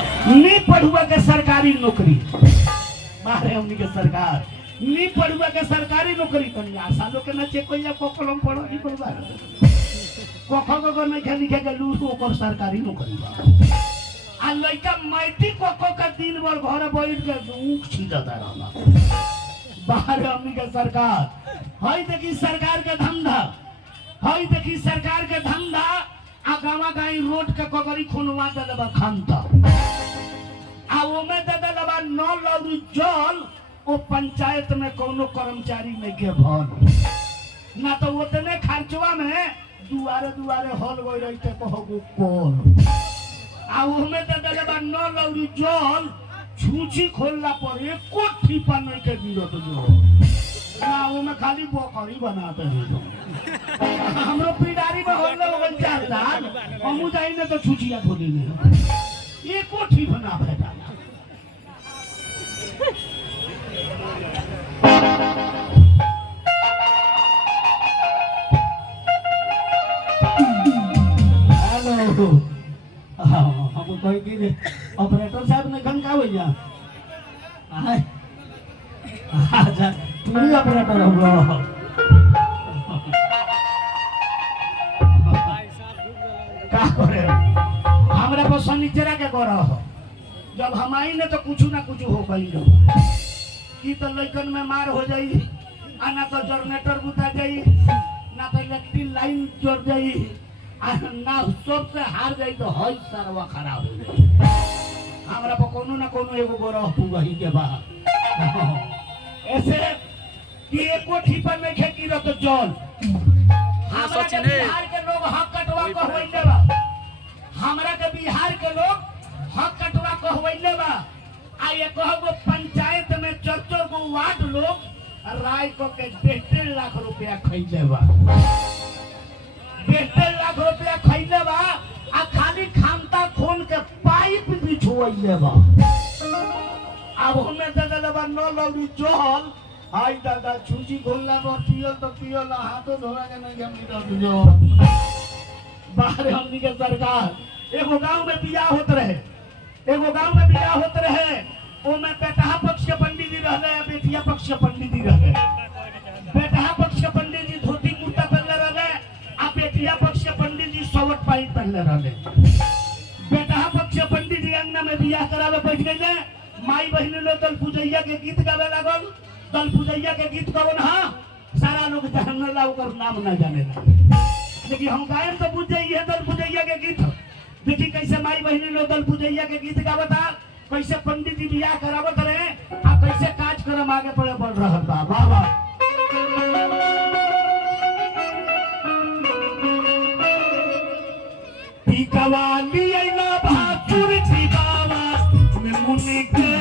नहीं पढ़ुआ के सरकारी नौकरी बाहर हमनी के सरकार नहीं पढ़ुआ के सरकारी नौकरी तो नहीं आशा लोग के ना चेक कोई को कलम पढ़ो नहीं पढ़ुआ कोखो को नहीं के लिखे के लूट ओकर सरकारी नौकरी बा आ लइका मैट्रिक कोखो का दिन भर घर बैठ के ऊख छीटता रहला बाहर हमनी के सरकार हई देखी सरकार के धंधा हई देखी सरकार के धंधा आ गावा गाई रोड के कगरी खुनवा दे देबा खंता आ ओमे दे देबा न लौरी जल ओ पंचायत में कोनो कर्मचारी नहीं के भन ना तो उतने खर्चवा में दुआरे दुआरे हल गई रहते कहबो कोन आ ओमे दे देबा न लौरी जल छूची खोलला पर एको ठीपा नहीं के गिरत जो ना ओमे खाली बकरी बनाते हैं हमरो पिडारी में होले हो चार लाख हमू जाई ने तो छुचिया खोली ने एको ठीक बना भेटा हेलो हम कोई की ऑपरेटर साहब ने गन का हो जा हाय अच्छा तू ही ऑपरेटर हो हमरा पर सनीचरा के करो जब हम आई ने तो कुछ ना कुछ हो गई की तो लइकन में मार हो जाई आ ना तो जनरेटर बुता जाई ना तो इलेक्ट्रिक लाइन जोड़ जाई आ ना सबसे हार जाई तो हई सरवा खराब हो जाई हमरा पर कोनो ना कोनो एगो गोरह पुगही के बा ऐसे कि एको ठीपा में खेती रत जल हमरा के बिहार के लोग हक कटवा कहवइले बा हमरा के बिहार के लोग हक कटवा कहवइले बा आ ये कहबो पंचायत में 4 गो वार्ड लोग राय को के 1.5 लाख रुपया खइले बा 1.5 लाख रुपया खइले बा आ खाली खामता खून के पाइप बिछोइले बा अब हमें दे देले बा न लौरी जल आई दादा छुची घोलला पर पियल तो पियल हाथो धोरा के नहीं हम नहीं जो बाहर हमनी के सरकार एगो गांव में बियाह होत रहे ओ में बेटा पक्ष के पंडित जी रहले या बेटिया पक्ष के पंडित जी रहले बेटा पक्ष के पंडित जी धोती कुर्ता पहनले रहले आ बेटिया पक्ष के पंडित जी सवट पाई पहनले रहले बेटा पक्ष के पंडित जी अंगना में बियाह करावे बैठ गइले माई बहिन लोग दल पूजैया के गीत गावे लागल दल पूजैया के गीत कौन हां सारा लोग जानला ओकर नाम ना जानेला लेकिन हम गायब तो बुझ जाइए दल पूजैया के गीत देखी कैसे माई बहिनी लोग दल पूजैया के गीत गावता कैसे पंडित जी बियाह करावत रहे आ कैसे कार्यक्रम आगे बढ़ रहल बा बाबा टीकावाली आइला भासुर जी बाबा में मुनि के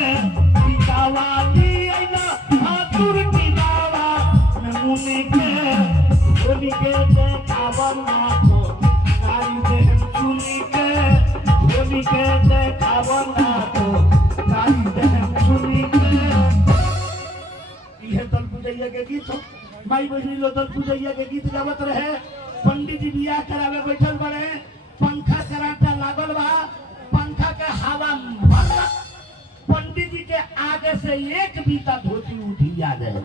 टीकावाली आइला भासुर जी बाबा में मुनि के बोली के देखावना को नारी देह सुनी के बोली के देखावना को नारी देह सुनी के ये दल पूजैया के गीत माई बहिनी लोग दल पूजैया के गीत गावत रहे पंडित जी बियाह करावे बैठल बड़े पंखा कराटा लागल बा पंखा के हवा मारला पंडित जी के आगे से एक बीता धोती उठी आ गए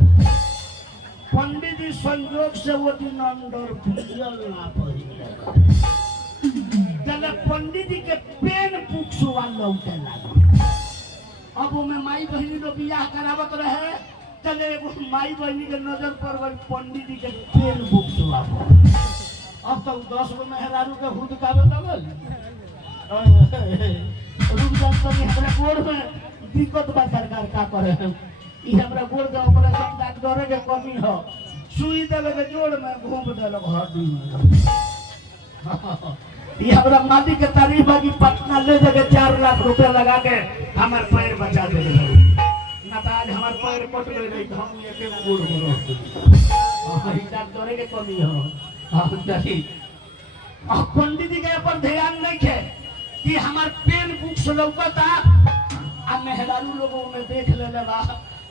पंडित जी संयोग से वो दिन अंदर भूल ना पहिले चले पंडित जी के पेन पुक्सवा लौटे लगा अब वो में माई बहिनी लोग बियाह करावत रहे चले एगो माई बहिनी के नजर पर गई पंडित जी के पेन पुक्सवा अब तो 10 गो मेहरारू के हुद कावे लगल रुक जा तो हमरा गोड़ में दिक्कत बा सरकार का करे ई हमरा गोड़ के ऑपरेशन डॉक्टर के कमी हो सुई देवे के जोड़ में घूम देलक हड्डी में ई हमरा माटी के तारीफ बाकी पटना ले जाके 4 लाख रुपया लगा के हमार पैर बचा देले ना तो आज हमार पैर कट गई रही हम एके गोड़ में रहते ई डॉक्टर के कमी हो पंडित जी के ऊपर ध्यान नहीं है कि हमार पेन बुक्स लौकता आ मेहरारू लोगों में देख लेले बा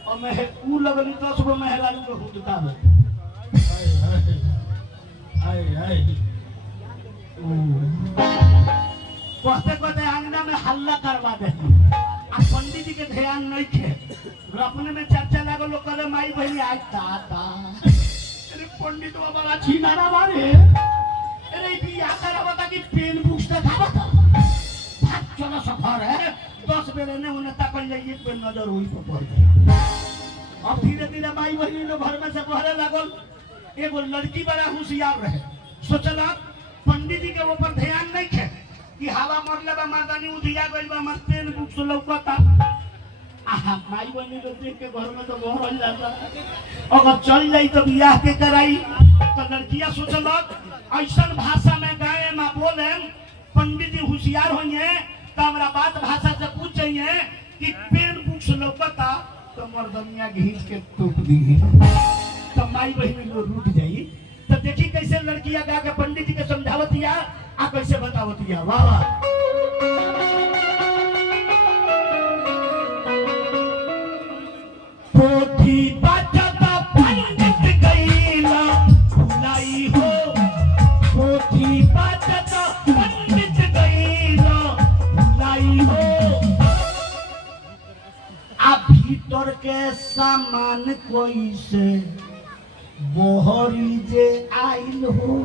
और मैं ऊ लगनी 10 गो मेहरारू के हुदका में हाय हाय कहते कहते आंगना में हल्ला करवा दे आ पंडित जी के ध्यान नहीं थे अपने में चर्चा लागो लोग करे माई बहनी आज ताता अरे पंडित बाबा बड़ा छीनारा मारे अरे बियाह करावा कि पेन बुक्स दिखावा था भाग चलो सफर है 10 बेर ने उन्हें तकल जाइए पे नजर हुई तो पड़ गई अब धीरे धीरे माई बहनी लोग घर में से बहरे लागल एगो लड़की बड़ा होशियार रहे सोचला पंडित जी के ऊपर ध्यान नहीं थे कि हवा मरले बा मर्दानी उधिया गइल बा मर पेन बुक्स लौकता आहा माई बहनी लोग देख के घर में तो बहरल जाता अगर चल जाई तो बियाह के कराई तो लड़कियां सोचलक ऐसन भाषा में गाए मां बोले पंडित जी होशियार होइए तो हमरा बात भाषा से पूछिए कि पेन बुक्स लौकता तो मर्दनिया घींच के टूट दी तो माई बहनी लोग रुक जाई तो देखी कैसे लड़कियां गा के पंडित जी के समझावतिया आ कैसे बतावतिया वाह वाह पोथी बचता पंडित गईला भुलाई हो पोथी बचता पंडित गईला भुलाई हो आ भीतर के सामान कोई से बोहरी जे आइल हो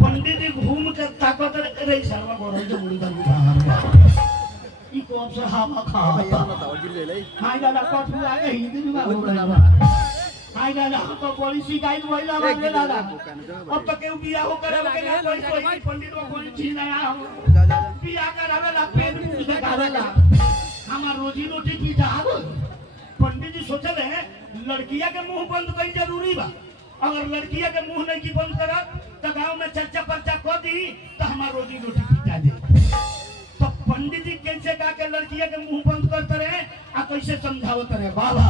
पंडित जी घूम के ताकत रे सरवा गोरो जो मुड़ी का ई को अब से हवा खा हाय दादा कट हुआ के हिंदी में हो रहा है हाय दादा तो बड़ी शिकायत भइला मांगे दादा अब तो केहू बियाह हो करे के कोई पंडित को कोई चीज ना हो बियाह करावे ला पेन मुंह दिखावे ला हमार रोजी रोटी की जाब पंडित जी सोचले हैं लड़किया के मुंह बंद कई जरूरी बा अगर लड़किया के मुंह नहीं की बंद करत तो गांव में चर्चा पर्चा कर दी तो हमार रोजी रोटी पीटा दे तो पंडित जी कैसे का के लड़किया के मुंह बंद करते रहे आ कैसे समझावत रहे बाबा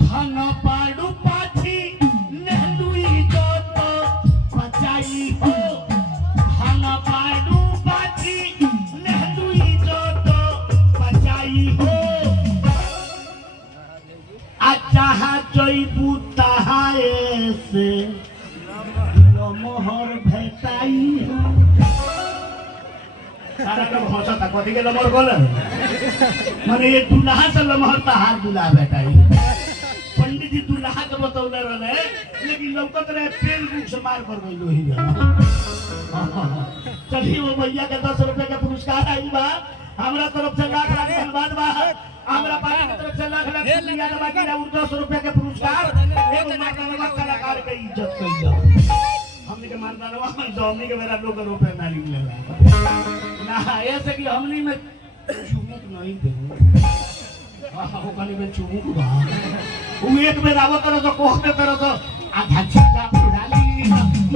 धन पाडू पाछी नेहलुई जोत बचाई हो धन पाडू पाछी नेहलुई जोत बचाई हो जहाँ जइबू तहाए से लमहर भेटाई सारा लोग हंसता कथी के लमहर बोले माने ये दुल्हा से लमहर तहार दुल्हा भेटाई पंडित जी दुल्हा के बतौले रहे लेकिन लौकत रहे पेन बुक से मार कर गई लोही चलिए वो भैया के 10 रुपए का पुरस्कार आई बा हमरा तरफ से लाख लाख धन्यवाद बा हमरा पार्टी की तरफ से लाख लाख शुक्रिया दबा के 10 रुपए के पुरस्कार एगो मर्दानवा कलाकार के इज्जत कइला हमनी के मर्दानवा हमनी के मेरा लोग रुपए ना निकले ना ऐसे कि हमनी में चुमुक नहीं दे वो कनी में चुमुक बा वो एक बेर आवत रह तो कहते तरह तो आधा छिका डाली